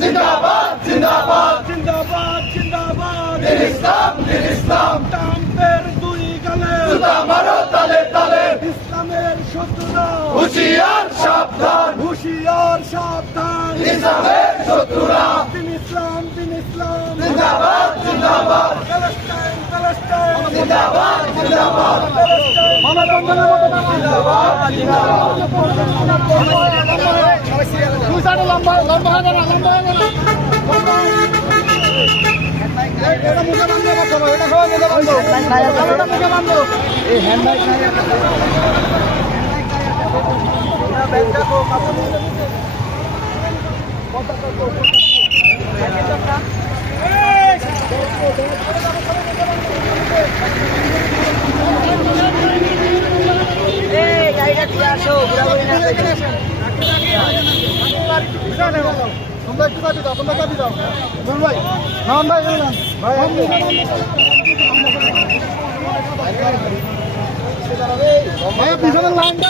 জিন্দাবাদ জিন্দাবাদ জিন্দাবাদ জিন্দাবাদ ইসলাম ট্রাম্পের দুই গালে জুতা মারো তালে তালে ইসলামের শত্রুরা হুঁশিয়ার সাবধান ইসলামের শত্রুরা ইসলাম জিন্দাবাদ জিন্দাবাদ প্যালেস্টাইন জিন্দাবাদ জিন্দাবাদ পিছনের লাইনটা